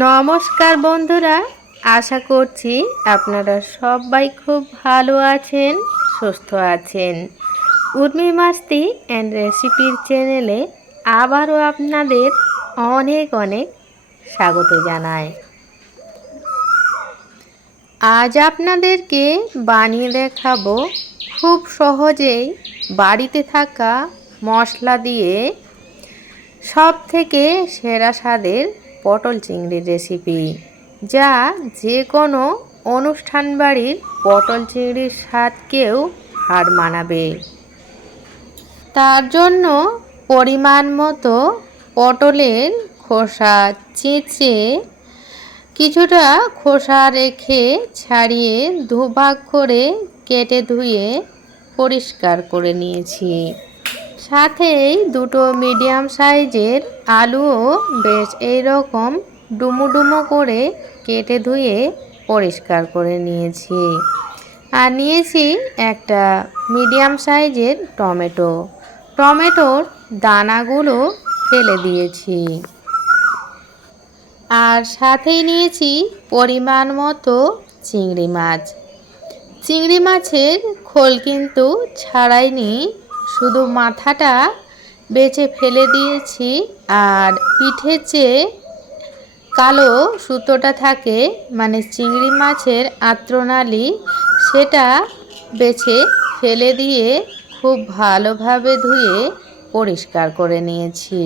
নমস্কার বন্ধুরা, আশা করছি আপনারা সবাই খুব ভালো আছেন, সুস্থ আছেন। উর্মি মাস্তি অ্যান্ড রেসিপির চ্যানেলে আবারও আপনাদের অনেক অনেক স্বাগত জানাই। আজ আপনাদেরকে বানিয়ে দেখাবো খুব সহজেই বাড়িতে থাকা মশলা দিয়ে সব থেকে সেরা স্বাদের পটল চিংড়ির রেসিপি যা যে কোনো অনুষ্ঠান বাড়ির পটল চিংড়ির স্বাদকেও হার মানাবে। তার জন্য পরিমাণ মতো পটলের খোসা চেঁচে কিছুটা খোসা রেখে ছাড়িয়ে দুভাগ করে কেটে ধুয়ে পরিষ্কার করে নিয়েছি। সাথেই দুটো মিডিয়াম সাইজের আলুও বেশ এইরকম ডুমো ডুমো করে কেটে ধুয়ে পরিষ্কার করে নিয়েছি। আর নিয়েছি একটা মিডিয়াম সাইজের টমেটো। টমেটোর দানাগুলো ফেলে দিয়েছি। আর সাথেই নিয়েছি পরিমাণ মতো চিংড়ি মাছ। চিংড়ি মাছের খোল কিন্তু ছাড়াইনি শুধু মাথাটা বেছে ফেলে দিয়েছি আর পিঠে চেয়ে কালো সুতোটা থাকে মানে চিংড়ি মাছের আত্রনালি সেটা বেছে ফেলে দিয়ে খুব ভালোভাবে ধুয়ে পরিষ্কার করে নিয়েছি।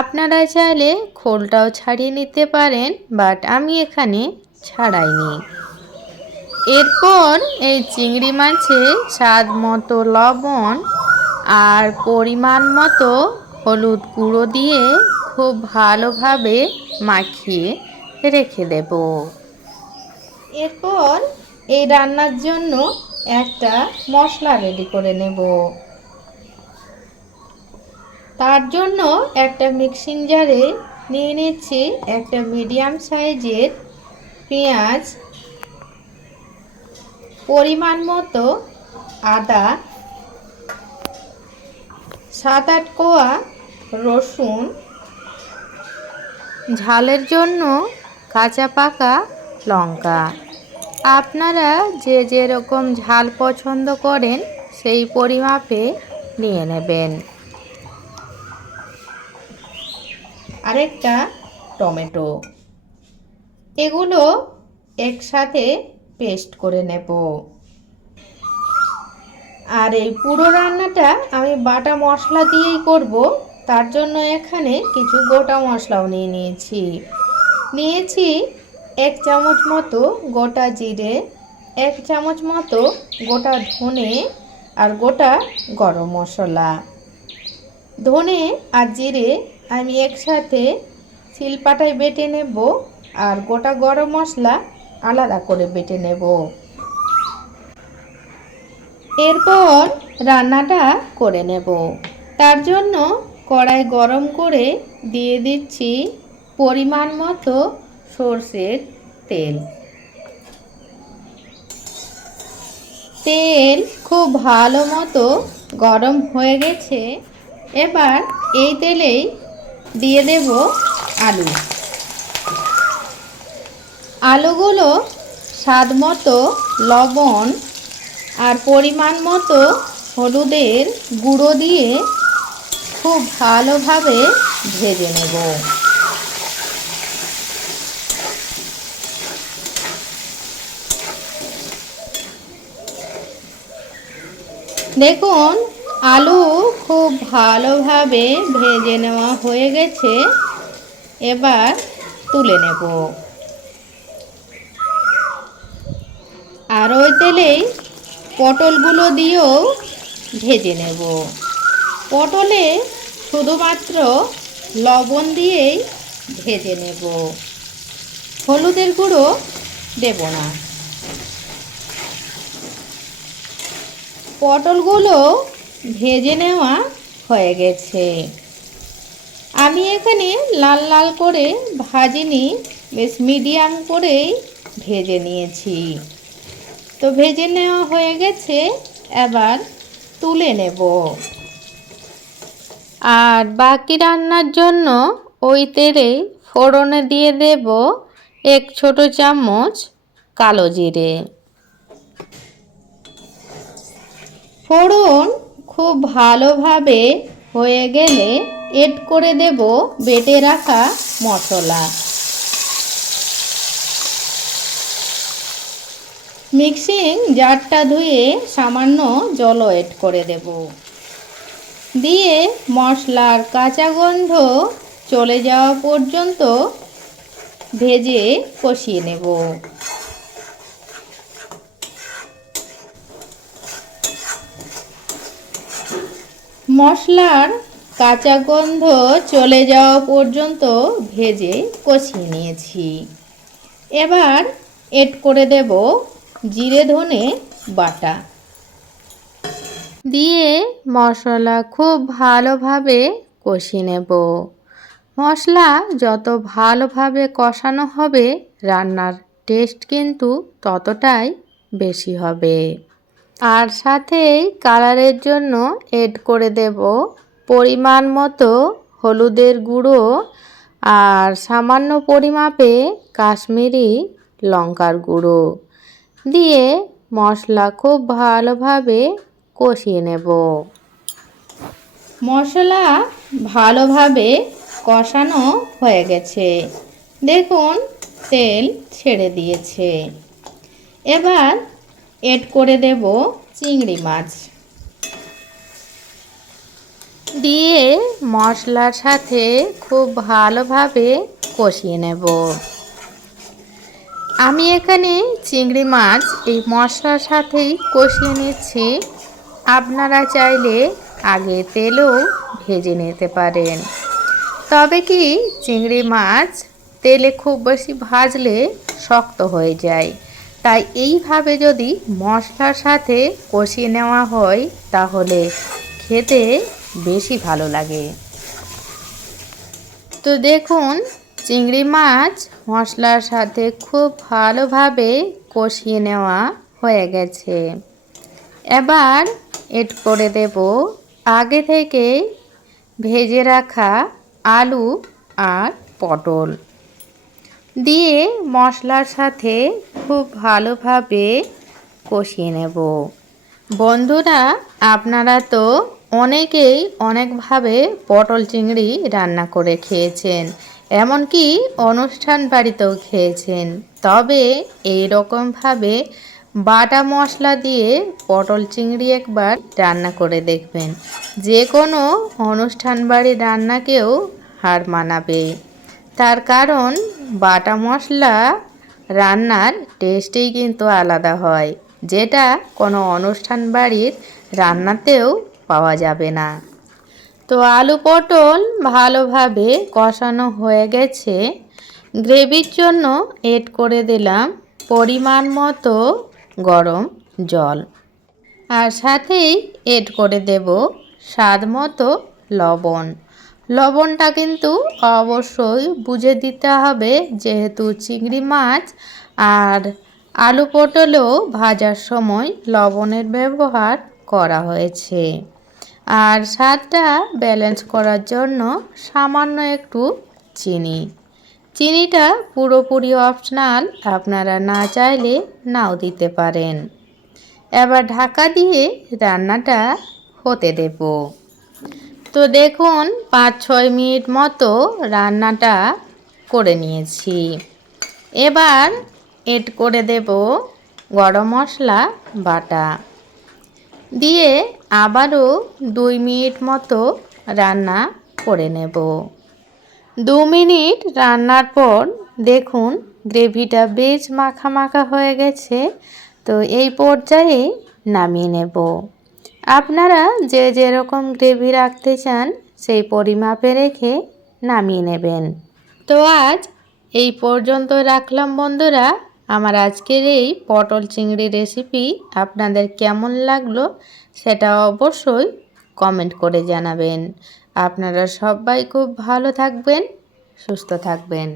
আপনারা চাইলে খোলটাও ছাড়িয়ে নিতে পারেন, বাট আমি এখানে ছাড়াইনি। এরপর এই চিংড়ি মাছে স্বাদ মতো লবণ আর পরিমাণ মতো হলুদ গুঁড়ো দিয়ে খুব ভালোভাবে মাখিয়ে রেখে দেব। এরপর এই রান্নার জন্য একটা মশলা রেডি করে নেব। তার জন্য একটা মিক্সিং জারে নিয়ে নিচ্ছি একটা মিডিয়াম সাইজের পেঁয়াজ পরিমাণ মতো আদা, সাত আট কোয়া রসুন, ঝালের জন্য কাঁচা পাকা লঙ্কা। আপনারা যে যেরকম ঝাল পছন্দ করেন, সেই পরিমাপে নিয়ে নেবেন। আরেকটা টমেটো। এগুলো একসাথে পেস্ট করে নেব। আর এই পুরো রান্নাটা আমি বাটা মশলা দিয়েই করব, তার জন্য এখানে কিছু গোটা মশলাও নিয়ে নিয়েছি। নিয়েছি এক চামচ মতো গোটা জিরে, এক চামচ মতো গোটা ধনে আর গোটা গরম মশলা। ধনে আর জিরে আমি একসাথে শিলপাটায় বেটে নেব আর গোটা গরম মশলা আলাদা করে বেটে নেব। এরপর রান্নাটা করে নেব। তার জন্য কড়াই গরম করে দিয়ে দিচ্ছি পরিমাণ মতো সর্ষের তেল। তেল খুব ভালো মতো গরম হয়ে গেছে। এবার এই তেলেই দিয়ে দেব আলু। আলুগুলো স্বাদ মতো লবণ আর পরিমাণ মতো হলুদের গুঁড়ো দিয়ে খুব ভালোভাবে ভেজে নেব। দেখুন, আলু খুব ভালোভাবে ভেজে নেওয়া হয়ে গেছে। এবার তুলে নেব। আর ওই তেলেই পটলগুলো দিয়েও ভেজে নেব। পটলে শুধুমাত্র লবণ দিয়েই ভেজে নেব। হলুদের গুঁড়ো দেব না। পটলগুলো ভেজে নেওয়া হয়ে গেছে। আমি এখানে লাল লাল করে ভাজিনি, বেশ মিডিয়াম করেই ভেজে নিয়েছি। তো ভেজে নেওয়া হয়ে গেছে, এবার তুলে নেব। আর বাকি রান্নার জন্য ওই তেলে ফোড়নে দিয়ে দেব এক ছোট চামচ কালো জিরে। ফোড়ন খুব ভালোভাবে হয়ে গেলে এড করে দেব বেটে রাখা মশলা। মিক্সিং জারটা ধুয়ে সামান্য জলও এড করে দেব। দিয়ে মশলার কাঁচা গন্ধ চলে যাওয়া পর্যন্ত ভেজে কষিয়ে নেব। মশলার কাঁচা গন্ধ চলে যাওয়া পর্যন্ত ভেজে কষিয়ে নিয়েছি। এবার এড করে দেব জিরে ধনে বাটা। দিয়ে মশলা খুব ভালোভাবে কষিয়ে নেব। মশলা যত ভালোভাবে কষানো হবে, রান্নার টেস্ট কিন্তু ততটাই বেশি হবে। আর সাথেই কালারের জন্য এড করে দেব পরিমাণ মতো হলুদের গুঁড়ো আর সামান্য পরিমাপে কাশ্মীরি লঙ্কার গুঁড়ো। দিয়ে মশলা খুব ভালোভাবে কষিয়ে নেব। মশলা ভালোভাবে কষানো হয়ে গেছে। দেখুন, তেল ছেড়ে দিয়েছে। এবার এড করে দেব চিংড়ি মাছ। দিয়ে মশলার সাথে খুব ভালোভাবে কষিয়ে নেব। আমি এখানে চিংড়ি মাছ এই মশলার সাথেই কষিয়ে নিচ্ছি। আপনারা চাইলে আগে তেলও ভেজে নিতে পারেন। তবে কি চিংড়ি মাছ তেলে খুব বেশি ভাজলে শক্ত হয়ে যায়। তাই এইভাবে যদি মশলার সাথে কষিয়ে নেওয়া হয়, তাহলে খেতে বেশি ভালো লাগে। তো দেখুন চিংড়ি মাছ মশলার সাথে খুব ভালোভাবে কষিয়ে নেওয়া হয়ে গেছে। এবার এড করে দেব আগে থেকে ভেজে রাখা আলু আর পটল। দিয়ে মশলার সাথে খুব ভালোভাবে কষিয়ে নেব। বন্ধুরা, আপনারা তো অনেকেই অনেকভাবে পটল চিংড়ি রান্না করে খেয়েছেন। এমনকি অনুষ্ঠান বাড়িতেও খেয়েছেন। তবে এই রকমভাবে বাটা মশলা দিয়ে পটল চিংড়ি একবার রান্না করে দেখবেন। যে কোনো অনুষ্ঠান বাড়ির রান্নাকেও হার মানাবে। তার কারণ, বাটা মশলা রান্নার টেস্টেই কিন্তু আলাদা হয়, যেটা কোনো অনুষ্ঠান বাড়ির রান্নাতেও পাওয়া যাবে না। তো আলু পটল ভালোভাবে কষানো হয়ে গেছে। গ্রেভির জন্য এড করে দিলাম পরিমাণ মতো গরম জল। আর সাথেই এড করে দেব স্বাদ মতো লবণ। লবণটা কিন্তু অবশ্যই বুঝে দিতে হবে যেহেতু চিংড়ি মাছ আর আলু পটলেও ভাজার সময় লবণের ব্যবহার করা হয়েছে। আর স্বাদটা ব্যালেন্স করার জন্য সামান্য একটু চিনি। চিনিটা পুরোপুরি অপশনাল আপনারা না চাইলে নাও দিতে পারেন। এবার ঢাকা দিয়ে রান্নাটা হতে দেব। তো দেখুন পাঁচ ছয় মিনিট মতো রান্নাটা করে নিয়েছি। এবার এড করে দেব গরম মশলা বাটা। দিয়ে আবারও দুই মিনিট মতো রান্না করে নেব। দু মিনিট রান্নার পর দেখুন গ্রেভিটা বেশ মাখা মাখা হয়ে গেছে, তো এই পর্যায়ে নামিয়ে নেব। আপনারা যে যেরকম গ্রেভি রাখতে চান সেই পরিমাপে রেখে নামিয়ে নেবেন। তো আজ এই পর্যন্ত রাখলাম বন্ধুরা। আমার আজকের এই পটল চিংড়ি রেসিপি আপনাদের কেমন লাগল সেটা অবশ্যই কমেন্ট করে জানাবেন। আপনারা সবাই খুব ভালো থাকবেন, সুস্থ থাকবেন।